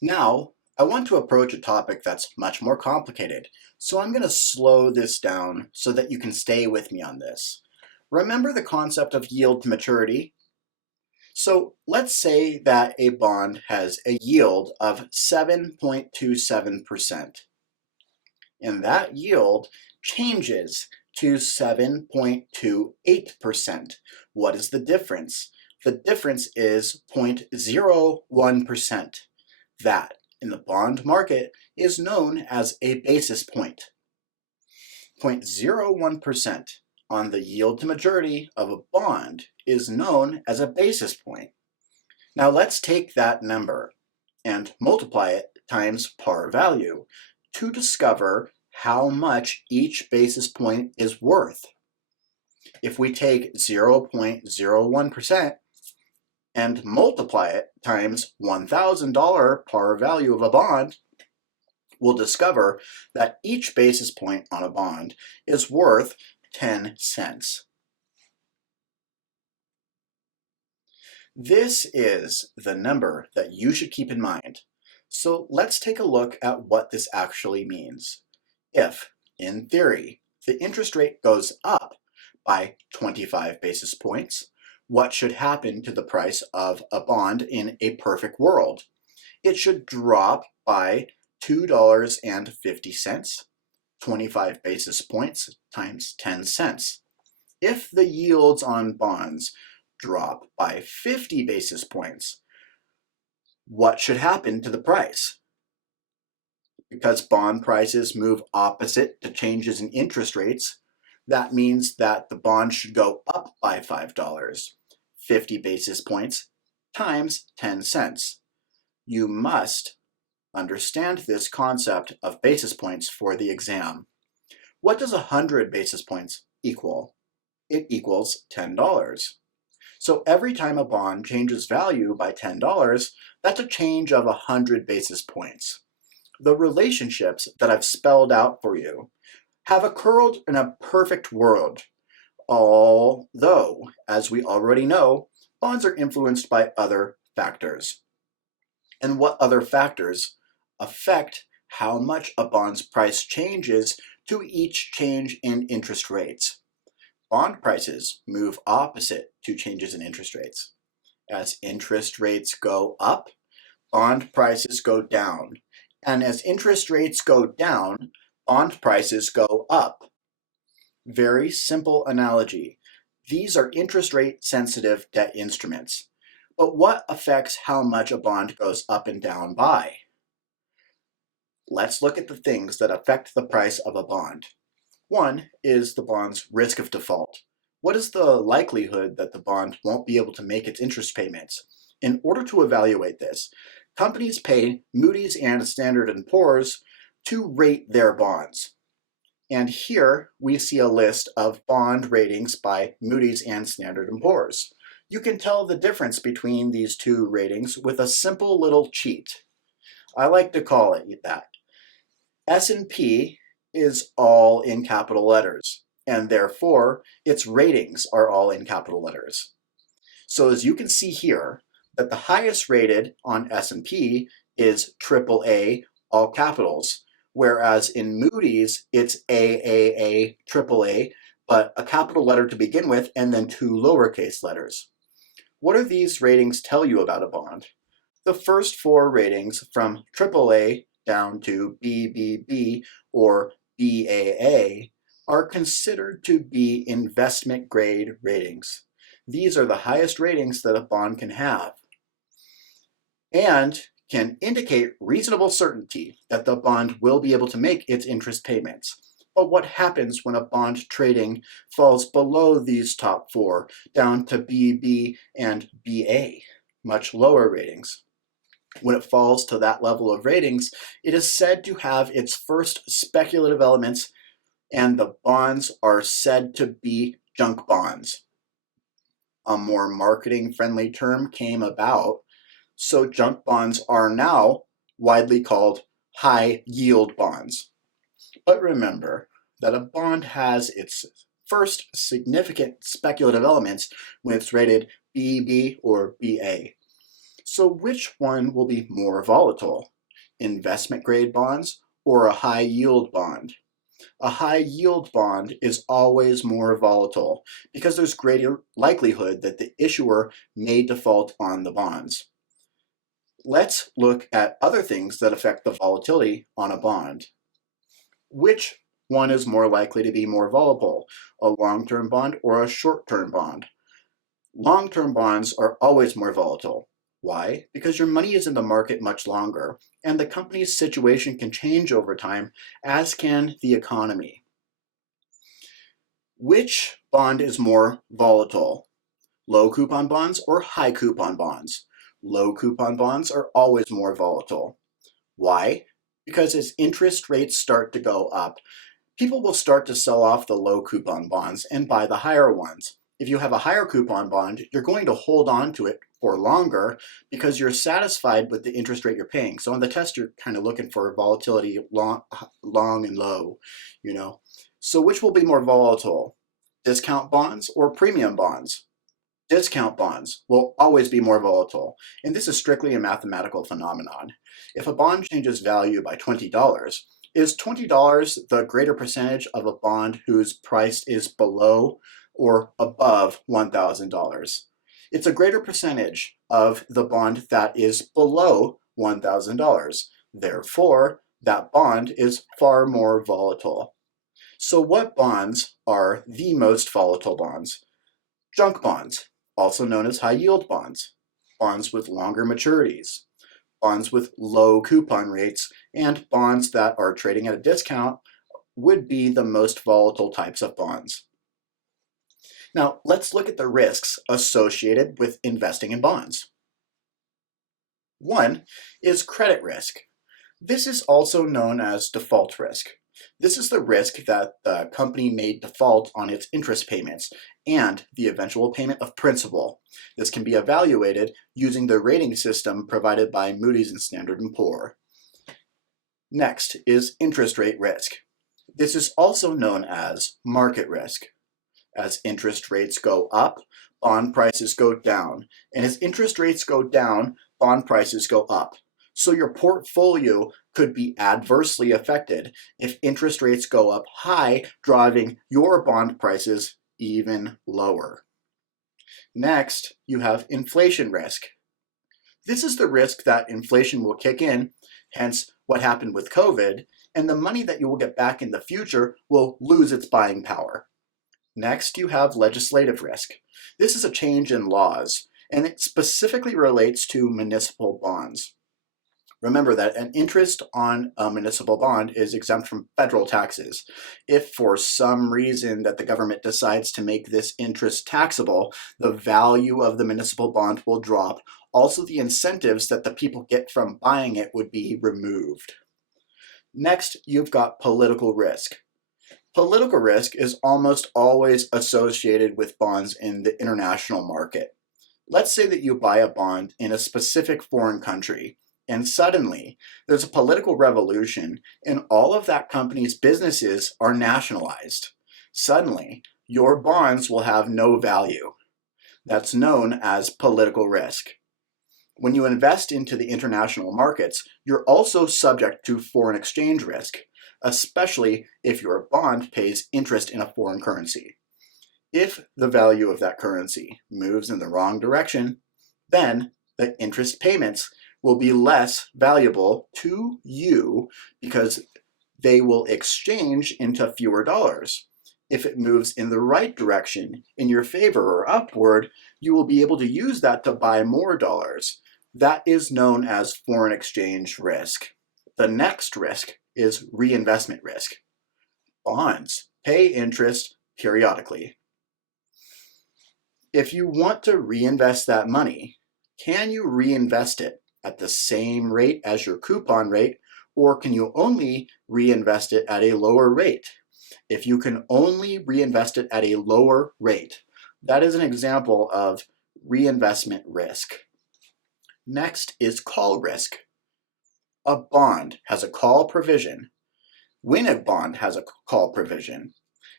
Now, I want to approach a topic that's much more complicated, so I'm going to slow this down so that you can stay with me on this. Remember the concept of yield to maturity? So let's say that a bond has a yield of 7.27%, and that yield changes to 7.28%. What is the difference? The difference is 0.01%. That, in the bond market, is known as a basis point. 0.01% on the yield to maturity of a bond is known as a basis point. Now let's take that number and multiply it times par value to discover how much each basis point is worth. If we take 0.01% and multiply it times $1,000 par value of a bond, we'll discover that each basis point on a bond is worth 10 cents. This is the number that you should keep in mind. So let's take a look at what this actually means. If, in theory, the interest rate goes up by 25 basis points, what should happen to the price of a bond in a perfect world? It should drop by $2.50, 25 basis points times 10 cents. If the yields on bonds drop by 50 basis points, what should happen to the price? Because bond prices move opposite to changes in interest rates, that means that the bond should go up by $5, 50 basis points times 10 cents. You must understand this concept of basis points for the exam. What does 100 basis points equal? It equals $10. So every time a bond changes value by $10, that's a change of 100 basis points. The relationships that I've spelled out for you have occurred in a perfect world, although, as we already know, bonds are influenced by other factors. And what other factors affect how much a bond's price changes to each change in interest rates? Bond prices move opposite to changes in interest rates. As interest rates go up, bond prices go down. And as interest rates go down, bond prices go up. Very simple analogy. These are interest rate sensitive debt instruments. But what affects how much a bond goes up and down by? Let's look at the things that affect the price of a bond. One is the bond's risk of default. What is the likelihood that the bond won't be able to make its interest payments? In order to evaluate this, companies pay Moody's and Standard & Poor's to rate their bonds. And here we see a list of bond ratings by Moody's and Standard & Poor's. You can tell the difference between these two ratings with a simple little cheat. I like to call it that. S&P is all in capital letters, and therefore its ratings are all in capital letters. So as you can see here, that the highest rated on S&P is AAA, all capitals, whereas in Moody's it's AAA, AAA, but a capital letter to begin with and then two lowercase letters. What do these ratings tell you about a bond? The first four ratings from AAA down to BBB or BAA are considered to be investment grade ratings. These are the highest ratings that a bond can have and can indicate reasonable certainty that the bond will be able to make its interest payments. But what happens when a bond trading falls below these top four down to BB and BA, much lower ratings? When it falls to that level of ratings, it is said to have its first speculative elements, and the bonds are said to be junk bonds. A more marketing-friendly term came about, so junk bonds are now widely called high-yield bonds. But remember that a bond has its first significant speculative elements when it's rated BB or BA. So which one will be more volatile? investment grade bonds or a high yield bond. A high yield bond is always more volatile because there's greater likelihood that the issuer may default on the bonds. Let's look at other things that affect the volatility on a bond. Which one is more likely to be more volatile, a long-term bond or a short-term bond? Long-term bonds are always more volatile. Why? Because your money is in the market much longer, and the company's situation can change over time, as can the economy. Which bond is more volatile? Low coupon bonds or high coupon bonds? Low coupon bonds are always more volatile. Why? Because as interest rates start to go up, people will start to sell off the low coupon bonds and buy the higher ones. If you have a higher coupon bond, you're going to hold on to it for longer because you're satisfied with the interest rate you're paying. So on the test, you're kind of looking for volatility long and low, So which will be more volatile? Discount bonds or premium bonds? Discount bonds will always be more volatile, and this is strictly a mathematical phenomenon. If a bond changes value by $20, is $20 the greater percentage of a bond whose price is below or above $1,000? It's a greater percentage of the bond that is below $1,000. Therefore, that bond is far more volatile. So what bonds are the most volatile bonds? Junk bonds, also known as high yield bonds, bonds with longer maturities, bonds with low coupon rates, and bonds that are trading at a discount would be the most volatile types of bonds. Now, let's look at the risks associated with investing in bonds. One is credit risk. This is also known as default risk. This is the risk that the company may default on its interest payments and the eventual payment of principal. This can be evaluated using the rating system provided by Moody's and Standard & Poor. Next is interest rate risk. This is also known as market risk. As interest rates go up, bond prices go down. And as interest rates go down, bond prices go up. So your portfolio could be adversely affected if interest rates go up high, driving your bond prices even lower. Next, you have inflation risk. This is the risk that inflation will kick in, hence what happened with COVID, and the money that you will get back in the future will lose its buying power. Next, you have legislative risk. This is a change in laws, and it specifically relates to municipal bonds. Remember that an interest on a municipal bond is exempt from federal taxes. If for some reason that the government decides to make this interest taxable, the value of the municipal bond will drop. Also, the incentives that the people get from buying it would be removed. Next, you've got political risk. Political risk is almost always associated with bonds in the international market. Let's say that you buy a bond in a specific foreign country, and suddenly there's a political revolution and all of that company's businesses are nationalized. Suddenly, your bonds will have no value. That's known as political risk. When you invest into the international markets, you're also subject to foreign exchange risk, especially if your bond pays interest in a foreign currency. If the value of that currency moves in the wrong direction, then the interest payments will be less valuable to you because they will exchange into fewer dollars. If it moves in the right direction, in your favor or upward, you will be able to use that to buy more dollars. That is known as foreign exchange risk. The next risk is reinvestment risk. Bonds pay interest periodically. If you want to reinvest that money, can you reinvest it at the same rate as your coupon rate, or can you only reinvest it at a lower rate? If you can only reinvest it at a lower rate, that is an example of reinvestment risk. Next is call risk. A bond has a call provision. When a bond has a call provision,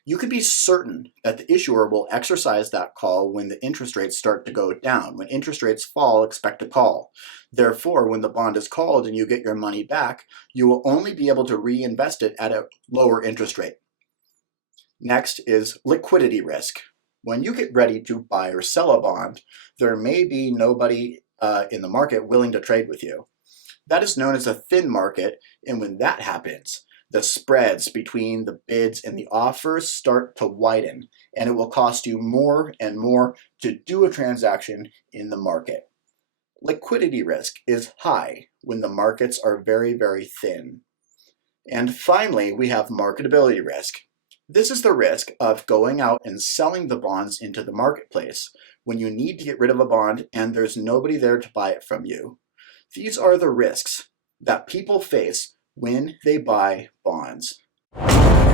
You can be certain that the issuer will exercise that call when the interest rates start to go down. When interest rates fall, expect a call. Therefore, when the bond is called and you get your money back, you will only be able to reinvest it at a lower interest rate. Next is liquidity risk. When you get ready to buy or sell a bond, there may be nobody in the market willing to trade with you. That is known as a thin market, and when that happens, the spreads between the bids and the offers start to widen, and it will cost you more and more to do a transaction in the market. Liquidity risk is high when the markets are very, very thin. And finally, we have marketability risk. This is the risk of going out and selling the bonds into the marketplace when you need to get rid of a bond and there's nobody there to buy it from you. These are the risks that people face when they buy bonds.